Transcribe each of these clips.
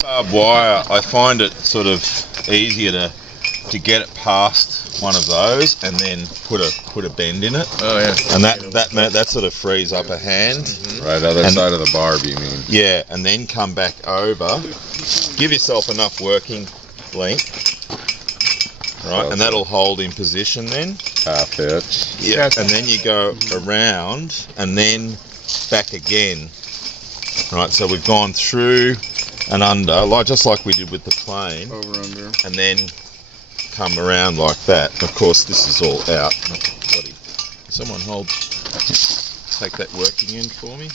Barbed wire, I find it sort of easier to get it past one of those and then put a bend in it. Oh yeah. And that sort of frees up a hand. Mm-hmm. Right, other side of the barb, you mean? Yeah, and then come back over. Give yourself enough working length. Right, and that'll hold in position then. Half hitch. Yeah, and then you go around and then back again. Right, so we've gone through and under, just like we did with the plane. Over, under. And then come around like that. Of course, this is all out. Someone take that working end for me.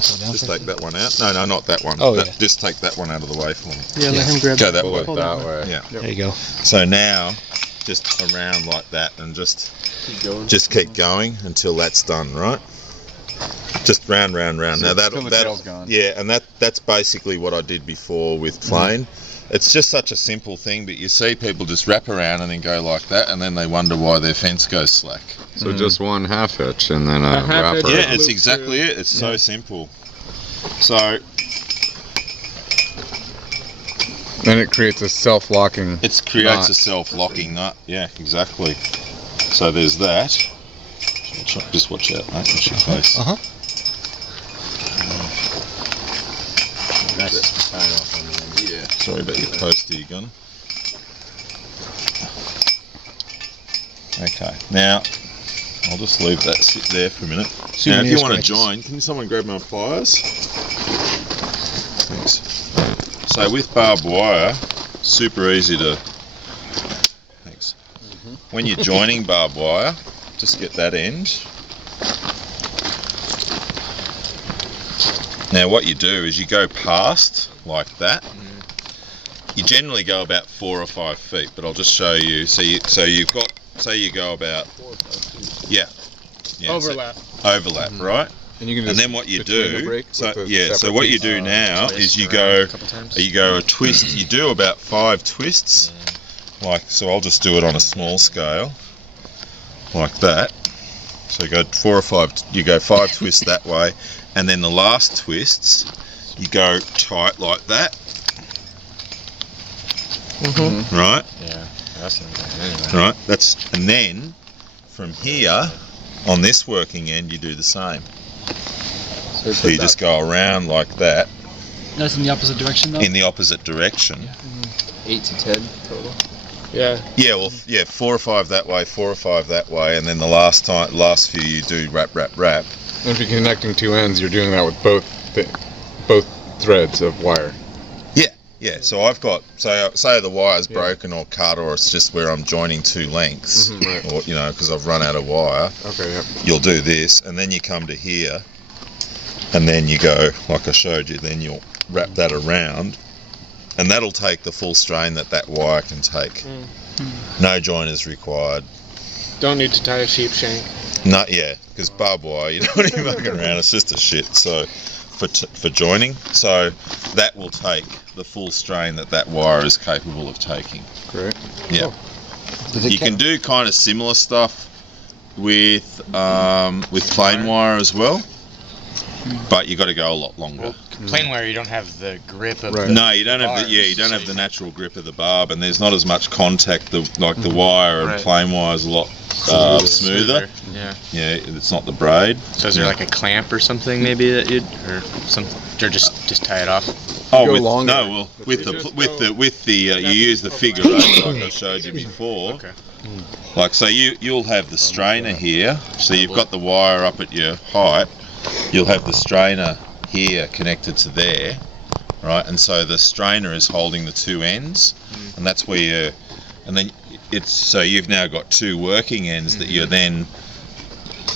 Just take that one out. No, not that one. Oh, yeah. Just take that one out of the way for me. Yeah, let him grab Go that way. That way. Yeah. There you go. So now, just around like that and just keep going until that's done, right? Just round. Now tail's gone. Yeah, and that's basically what I did before with plane. It's just such a simple thing, but you see people just wrap around and then go like that, and then they wonder why their fence goes slack. So just one half hitch and then a wrapper. Yeah, it's exactly it. It's so simple. So then it creates a self-locking. It creates a self-locking nut. Yeah, exactly. So there's that. Just watch out, mate. Watch your face. Yeah. Sorry about your poster, you gun. Okay. Now, I'll just leave that sit there for a minute. Now, if you want to join, can someone grab my pliers? Thanks. So with barbed wire, super easy to. Thanks. When you're joining barbed wire, just get that end. Now what you do is you go past like that. You generally go about 4 or 5 feet, but I'll just show you. So you've got, say you go about, yeah Overlap. Overlap, right? And then what you do, so what you do now is you go a twist. You do about 5 twists, so I'll just do it on a small scale, like that. So you go 4 or 5. You go 5 twists that way, and then the last twists, you go tight like that. Right. Yeah. That's Right. And then from here, on this working end, you do the same. So you just go around like that. That's in the opposite direction, though? In the opposite direction. 8 to 10 total. Yeah. Yeah, well, 4 or 5 that way, 4 or 5 that way, and then the last few you do wrap. And if you're connecting 2 ends, you're doing that with both threads of wire. Yeah. So I've got, say the wire's broken or cut, or it's just where I'm joining 2 lengths, right. or because I've run out of wire. Okay. Yep. You'll do this, and then you come to here, and then you go like I showed you. Then you'll wrap that around, and that'll take the full strain that wire can take. No joint is required. Don't need to tie a sheep shank. No, because barbed wire, you don't want to be mucking around. It's just a shit. So for joining, so that will take the full strain that wire is capable of taking. Great. Yeah. You can do kind of similar stuff with plain wire as well, but you got to go a lot longer. Plain wire, you don't have the grip of. Right. No, you don't have the you don't have the natural grip of the barb, and there's not as much contact. The wire and plain wire is a lot smoother. Yeah. Yeah, it's not the braid. So is there like a clamp or something maybe that or just tie it off? With the you use the figure 8 like I showed you before. Okay. Like so you'll have the strainer here. So you've got the wire up at your height. You'll have the strainer here connected to there, right? And so the strainer is holding the 2 ends, and that's where so you've now got 2 working ends that you're then,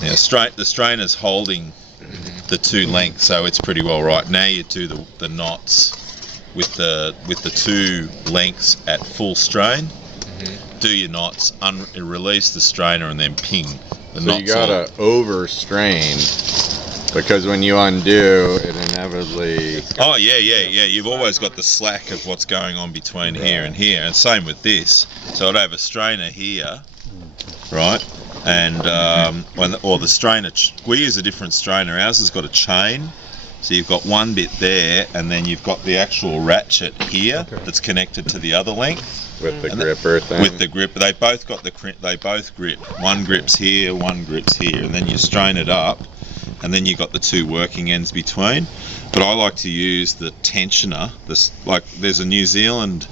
the strainer's holding the 2 lengths, so it's pretty well right. Now you do the knots with the 2 lengths at full strain. Do your knots, release the strainer, and then ping the knots. So you gotta overstrain. Because when you undo, it inevitably... Oh, yeah. You've always got the slack of what's going on between here and here. And same with this. So I'd have a strainer here, right? And, the strainer... We use a different strainer. Ours has got a chain. So you've got one bit there, and then you've got the actual ratchet here that's connected to the other length. With the gripper thing. With the grip, they both grip. One grips here, one grips here, and then you strain it up, and then you got the two working ends between. But I like to use the tensioner. There's a New Zealand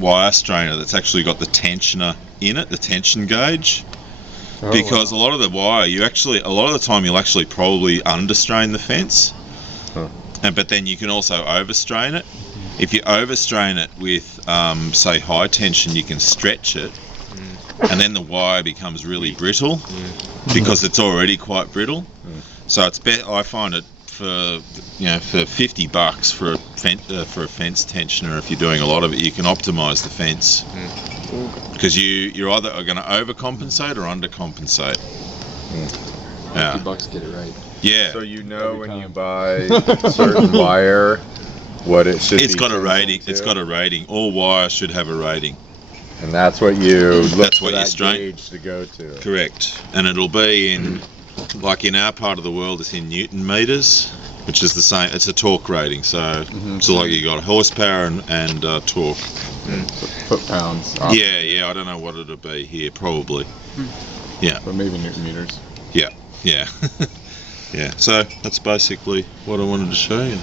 wire strainer that's actually got the tensioner in it, the tension gauge. Because a lot of the wire, a lot of the time you'll actually probably understrain the fence, but then you can also overstrain it. If you overstrain it with, say, high tension, you can stretch it, and then the wire becomes really brittle because it's already quite brittle. So it's better. I find it for $50 for a fence tensioner. If you're doing a lot of it, you can optimize the fence because you're either going to overcompensate or undercompensate. Yeah. $50 get it right. Yeah. So when you buy certain wire, what it should be. It's got a rating. It's got a rating. All wire should have a rating. And that's what you look That's for what you that strain. gauge to go to. Correct. And it'll be in, like in our part of the world, it's in Newton meters, which is the same. It's a torque rating. So like you got horsepower and torque. Foot pounds. Yeah. I don't know what it'll be here. Probably. Yeah. But maybe Newton meters. Yeah. Yeah. So that's basically what I wanted to show you.